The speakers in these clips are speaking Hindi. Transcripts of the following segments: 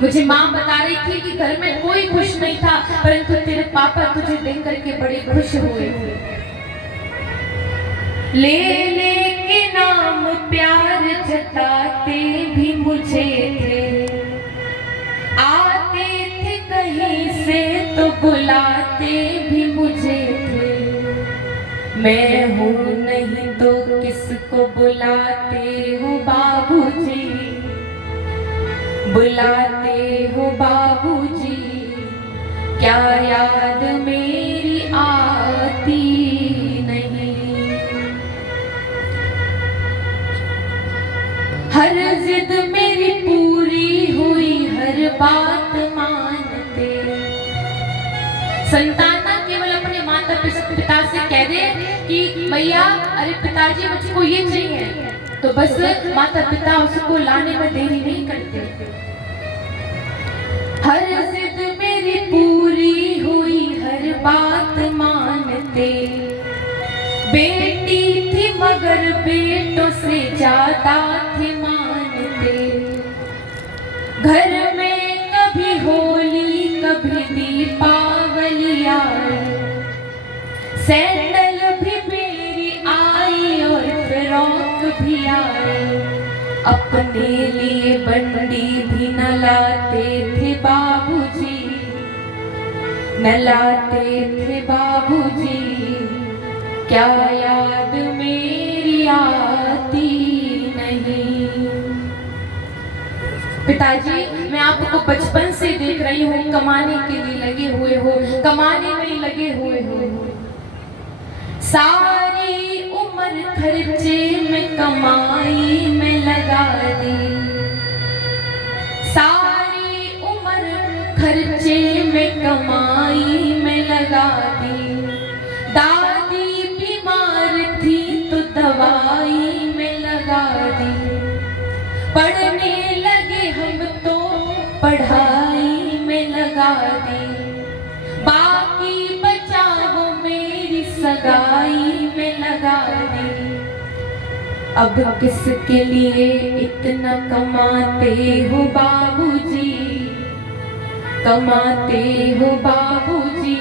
मुझे माँ बता रही थी कि घर में कोई खुश नहीं था, परंतु तेरे पापा तुझे देख करके बड़े खुश हुए। ले ले के नाम प्यार जताते भी मुझे थे, आते थे कहीं से तो बुलाते भी मुझे थे। मैं हूँ नहीं तो किसको बुलाते हो बाबूजी, बुलाते हो बाबूजी, क्या याद मेरी आती नहीं। हर जिद मेरी पूरी हुई, हर बात मानते। संतान ना केवल अपने माता पिता से कह दे कि भैया अरे पिताजी मुझको ये चाहिए, तो बस माता पिता उसको लाने में देरी नहीं करते। हर जिद मेरी पूरी हुई, हर बात मानते। बेटी थी मगर बेटों से ज्यादा थे मानते। घर में कभी होली कभी दीपावली आई, सैंडल भी मेरी आई और फ्रॉक भी आई। अपने लिए बंडी भी न लाते थे बाबूजी, न लाते थे बाबूजी, क्या याद मेरी आती नहीं। पिताजी मैं आपको बचपन से देख रही हूँ, कमाने के लिए लगे हुए हो, कमाने में लगे हुए हो। सारी उम्र खर्चे में कमाई में लगा दी, सारी उम्र खर्चे में कमाई में लगा दी। दादी बीमार थी तो दवाई में लगा दी। पढ़ने लगे हम तो पढ़ाई में लगा दी। बाकी बचा वो मेरी सगाई में लगा दी। अब किसके लिए इतना कमाते हो बाबूजी, कमाते हो बाबूजी,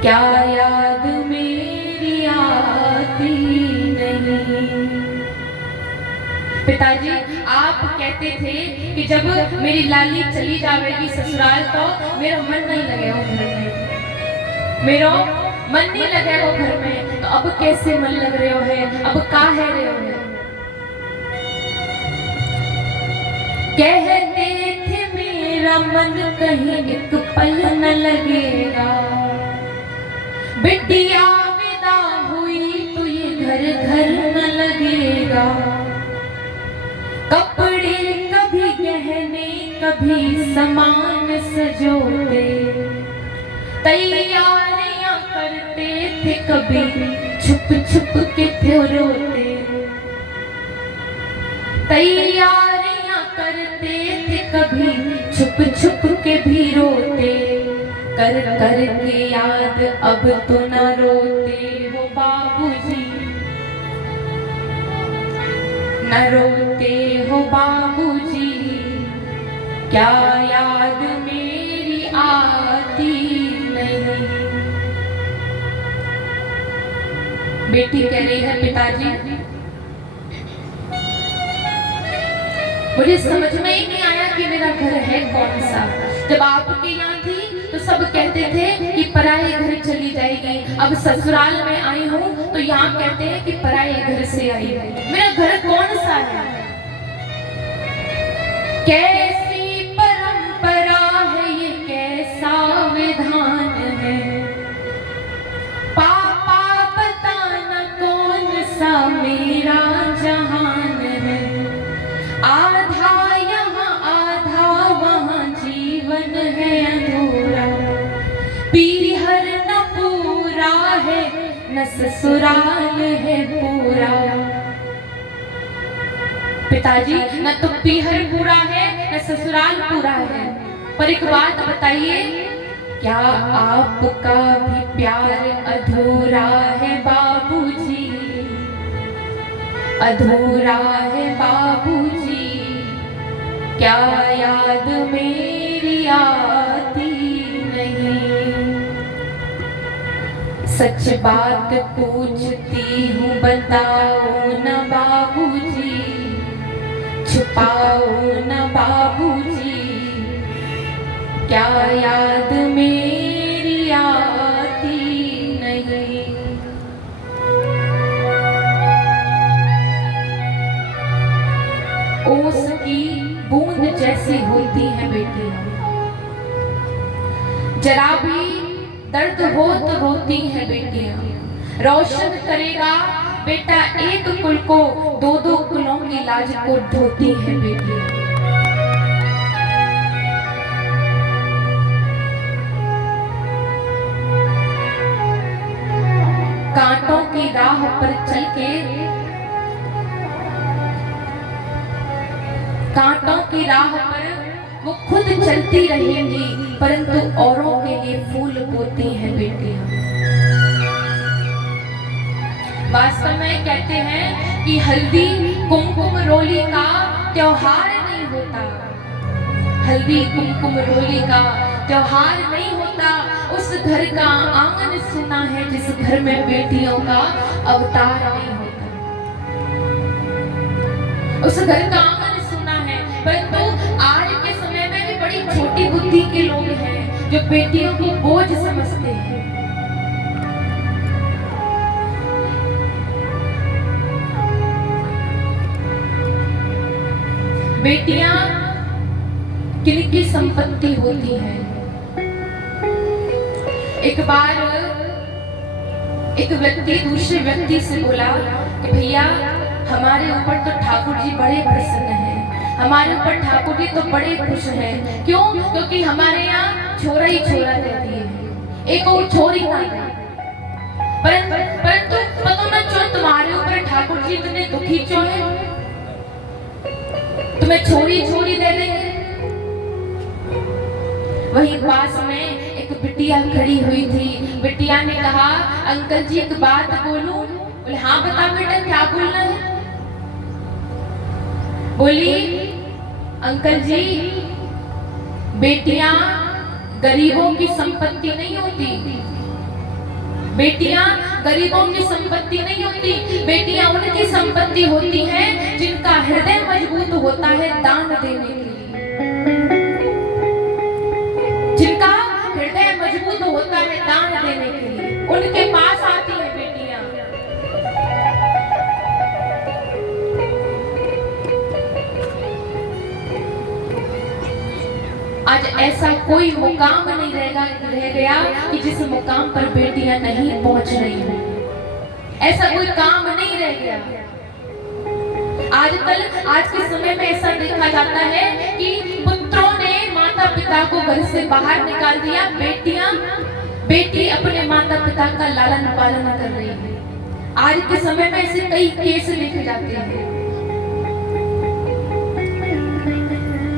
क्या याद मेरी आती नहीं। पिताजी आप कहते थे कि जब मेरी लाली चली जाएगी ससुराल तो मेरा मन नहीं लगेगा घर में, मेरा मन नहीं लगेगा घर में। तो अब कैसे मन लग रहे हो है, अब का है रहे हो है। कहते थे मेरा मन कहीं एक पल न लगेगा, बिटिया विदा हुई तो ये घर घर न लगेगा। कपड़े कभी गहने कभी सामान सजोते, तैयारियां करते थे कभी छुप छुप के फिर रोते। तैयारियां करते थे कभी छुप छुप के भी रोते। कर कर के याद अब तो न रोते हो बाबूजी, न रोते हो बाबूजी, क्या याद मेरी आती नहीं। बेटी कह रही है पिताजी मुझे समझ में ही नहीं आया कि मेरा घर है कौन सा। जब आपके यहाँ थी तो सब कहते थे कि पराये घर चली जाएगी, अब ससुराल में आई हूँ तो यहाँ कहते हैं कि पराये घर से आई है। मेरा घर कौन सा है, कैसी परंपरा है ये, कैसा विधान है। पापा बताना कौन सा मेरा जहान है। आधा यहाँ आधा वहाँ जीवन है अधूरा, पीहर न पूरा है न ससुराल है पूरा। पिताजी न तो पीहर पूरा है न ससुराल पूरा है, पर एक बात बताइए, क्या आपका भी प्यार अधूरा है बाबूजी, अधूरा है बाबूजी, क्या याद मेरी आती नहीं। सच बात पूछती हूँ बताओ न बाबूजी, छुपाओ न बाबूजी, क्या याद मेरी आती नहीं। ओस की बूंद जैसी होती है बेटियां, जरा भी दर्द हो तो रोती है बेटियां। रोशन करेगा बेटा एक कुल को, दो दो कुलों की लाज को ढोती है बेटियां। कांटों की राह पर चल के, कांटों की राह पर वो खुद चलती रहेंगी, परंतु औरों के लिए फूल बोती हैं बेटियां। वास्तव में कहते हैं कि हल्दी कुमकुम रोली का त्योहार नहीं होता, हल्दी कुमकुम रोली का त्योहार नहीं होता। उस घर का आंगन सुना है जिस घर में बेटियों का अवतार नहीं होता, उस घर का आंगन सुना है। परंतु आज के समय में भी बड़ी छोटी बुद्धि के लोग हैं जो बेटियों को बोझ समझते हैं। बेटियां किनकी संपत्ति होती है। एक बार एक व्यक्ति दूसरे व्यक्ति से बोला कि भैया हमारे ऊपर तो ठाकुर जी बड़े प्रसन्न हैं, हमारे ऊपर ठाकुर जी तो बड़े खुश हैं। क्यों? क्योंकि हमारे यहाँ छोरा ही छोरा रहती है, एक और छोरी ना है। परंतु पता ना क्यों तुम्हारे ऊपर ठाकुर जी इतने दुखी क्यों हैं, तुम्हें छोरी छोरी दे देंगे। वहीं पास में एक बिटिया खड़ी हुई थी। बिटिया ने कहा अंकल जी एक बात बोलूं? बोले हाँ बता बेटा क्या बोलना है। बोली अंकल जी बेटियां गरीबों की संपत्ति नहीं होती, बेटियां गरीबों की संपत्ति नहीं होती, बेटियां उनकी संपत्ति होती हैं जिनका हृदय मजबूत होता है दान देने के लिए, जिनका हृदय मजबूत होता है दान देने के लिए, उनके पास आती है बेटियां। आज ऐसा कोई मुकाम नहीं रह गया कि जिस मुकाम पर बेटियां नहीं पहुंच रही हैं। ऐसा कोई काम नहीं रह गया। आजकल आज के समय में ऐसा देखा जाता है कि पुत्रों ने माता पिता को घर से बाहर निकाल दिया, बेटी अपने माता पिता का लालन पालन कर रही है। आज के समय में ऐसे कई केस देखे जाते हैं।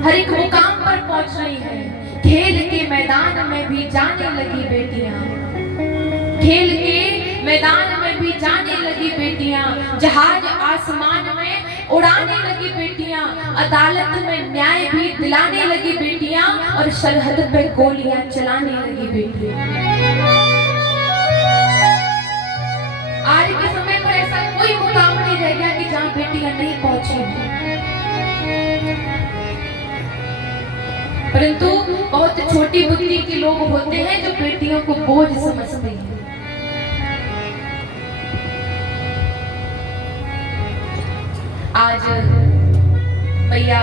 हर एक मुकाम पर पहुंच रही है। खेल के मैदान में भी जाने लगी बेटियां, खेल के मैदान में भी जाने लगी बेटियां, जहाज आसमान में उड़ाने लगी बेटियां, अदालत में न्याय भी दिलाने लगी बेटियां और सरहद पे गोलियां चलाने लगी बेटियां। आज के समय पर ऐसा कोई मुकाम नहीं रह गया कि जहां बेटियां नहीं पहुंची। परंतु बहुत छोटी बुद्धि के लोग होते हैं जो बेटियों को बोझ समझते हैं। आज भैया